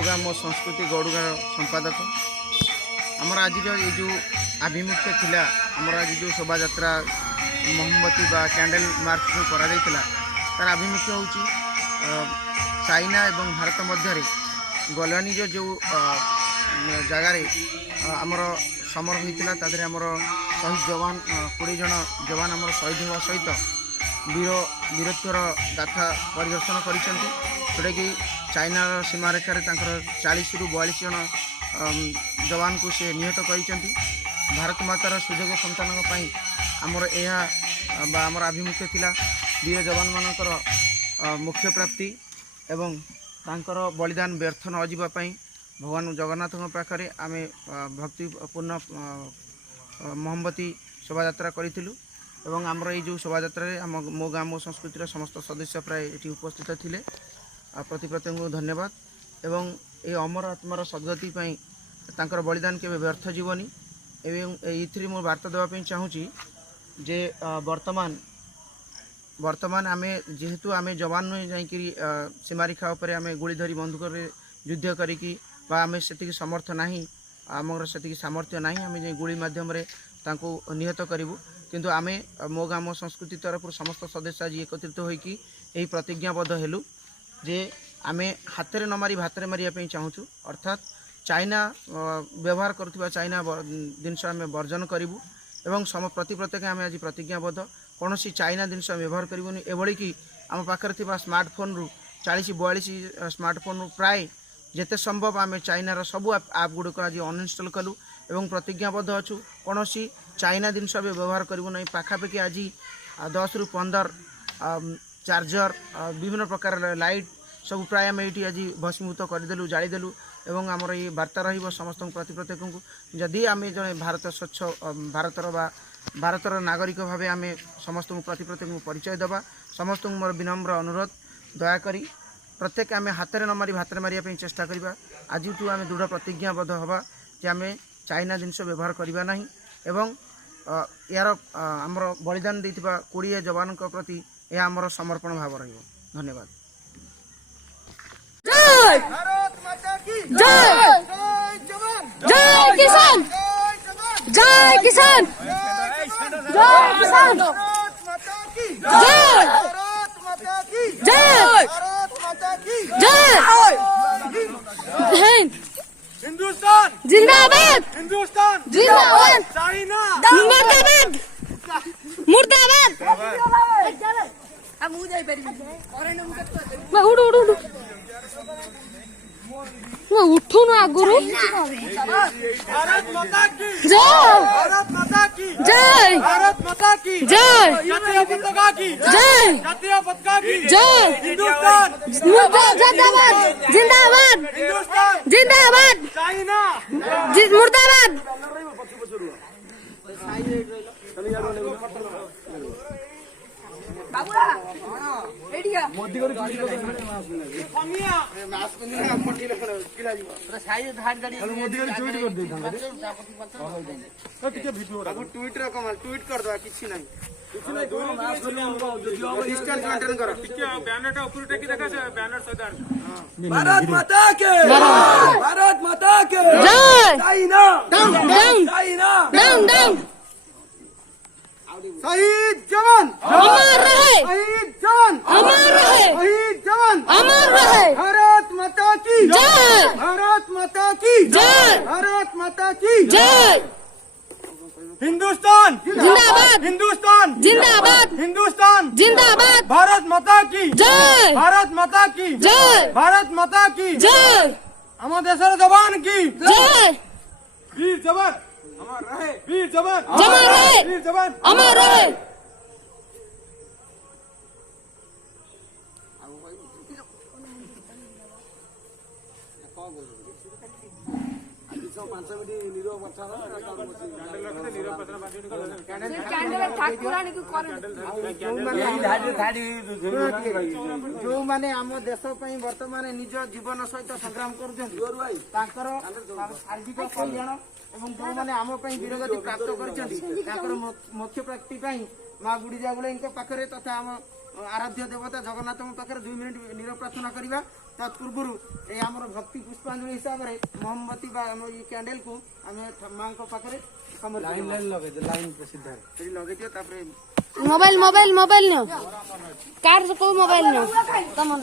मोगा मो संस्कृति गौड़गार संपादक आमर आज जो आभिमुख्य थिला आमर आज जो शोभा यात्रा मोमबत्ती बा कैंडल मार्च जो करा तार आभिमुख्य होची चाइना एवं भारत मध्य गलवानी जो जगार आमर समर होता तादरे आमर शहीद जवान 20 जन जवान आमर शहीद होगा सहित वीरत्वर गाथा परिदर्शन कर कि चाइना सीमा रेखार 40 रु 42 जन जवान को से निहत कर भारत मातार सुजोग संतान आमर यह आमर आभिमुख्य थिला वीर जवान मानकर मुख्य प्राप्ति एवं तांकर बलिदान व्यर्थ न जावाई भगवान जगन्नाथ पाखे आम भक्तिपूर्ण मोमबत्ती शोभा यात्रा करूँ एवं आमर ये शोभा यात्रा मो गाँ मो संस्कृतिर समस्त सदस्य प्राय ये उपस्थित थिले प्रति प्रत्येक धन्यवाद एवं ये अमर आत्मार सद्गति तांकर बलिदान के व्यर्थ जीवनी एवं ये मो वार्ता देवाई चाहूँगी जे वर्तमान आमे जेहेतु आमे जवान नुहे जाकि सीमारेखा उपर आमे गुली धरी बंदूक युद्ध करी आमे से समर्थ नहीं आमर से सामर्थ्य नहीं आमे गुली माध्यम निहत करूँ किंतु आमे मो गाँ मो संस्कृति तरफ समस्त सदस्य आज एकत्रित होइकी यही प्रतिज्ञाबद्ध हेलु जे आमे हाथ न मारी भात मारे चाहूँ अर्थात चाइना व्यवहार करुवा चाइना जिनस आम वर्जन करूँ एवं प्रति प्रत्येक आम आज प्रतिज्ञाबद्ध कौन चाइना जिनस व्यवहार करूनी एभली कि आम पाखे स्मार्टफोन रु 40-42 स्मार्टफोन रु प्राय जिते संभव आम चाइनार सबू आप गुड़िक आज अनइंस्टॉल कलु एवं प्रतिज्ञाबद्ध अच्छु कौन चाइना जिनस व्यवहार करूँ ना पाखापाखि आज 10 रु 15 चार्जर विभिन्न प्रकार लाइट सब प्राय आम ये आज भस्मीभूत करदेलु जालीदेलु एवं आमर ये वार्ता रही समस्त प्रति प्रत्येक को जदि आम जड़े भारत स्वच्छ भारतर नागरिक भाव आम समस्त प्रति प्रत्येक परिचय देवा समस्त मोर विनम्र अनुरोध दयाकोरी प्रत्येक आम हाथ न मारी भात मारे चेष्टा करवा आज आम दृढ़ प्रतिज्ञाबद्ध हवा जे आम चाइना जिनस व्यवहार करवा नहीं एवं यार आमर बलिदान देइथिबा 20 जवान प्रति यह आमर समर्पण भाव रहिबो। धन्यवाद। जय भारत माता की जय जय जवान जय किसान जय किसान जय किसान भारत माता की जय भारत माता की जय भारत माता की जय हिंद हिंदुस्तान जिंदाबाद हिंदुस्तान जिंदाबाद चाइना मुर्दाबाद मुर्दाबाद हम हो जाई परिबे मैं उड़ उड़ उड़ मैं उठू ना गुरु भारत माता की जय भारत माता की जय भारत माता की जय जातीय पताका की जय जातीय पताका की जय हिंदुस्तान जिंदाबाद जिंदाबाद हिंदुस्तान जिंदाबाद चाइना मुर्दाबाद बाबूरा एडिया मोदी को कमिया मास्क ना पट्टी किला जी पूरा साइज धाड धाडी मोदी को ट्वीट कर दे तो टिके वीडियो बाबू ट्वीट रे कमाल ट्वीट कर दवा किछि नाही दोनो मास्क जो डिस्टेंस मेंटेन करो टिके बैनर ऊपर टेकी देखा से बैनर सदान भारत माता के भारत माता के जय China down down China down down शहीद जवान अमर रहे शहीद जवान अमर रहे शहीद जवान अमर रहे भारत माता की जय भारत माता की जय भारत माता की जय हिंदुस्तान जिंदाबाद हिंदुस्तान जिंदाबाद हिंदुस्तान जिंदाबाद भारत माता की जय भारत माता की जय भारत माता की जय हम देशर जवान की जय वीर जवान अमर रहे वीर जवान अमर रहे वीर जवान अमर रहे जो माने आम देश वर्तमान निज जीवन सहित संग्राम कर शारीरिक कल्याण एवं जो मैंने आम वीरगति प्राप्त कर मुख्य प्राप्ति माँ गुड़ी जागुले पाखे तथा आम आराध्य देवता जगन्नाथ पाखे 2 मिनिट नीरव प्रार्थना करवा तत्पूर्व ये आम भक्ति पुष्पांजलि हिसाब से मोमबत्ती कैंडल को आम माँ पाखे लगे दियो मोबाइल मोबाइल मोबाइल नो कार से को मोबाइल नो तमन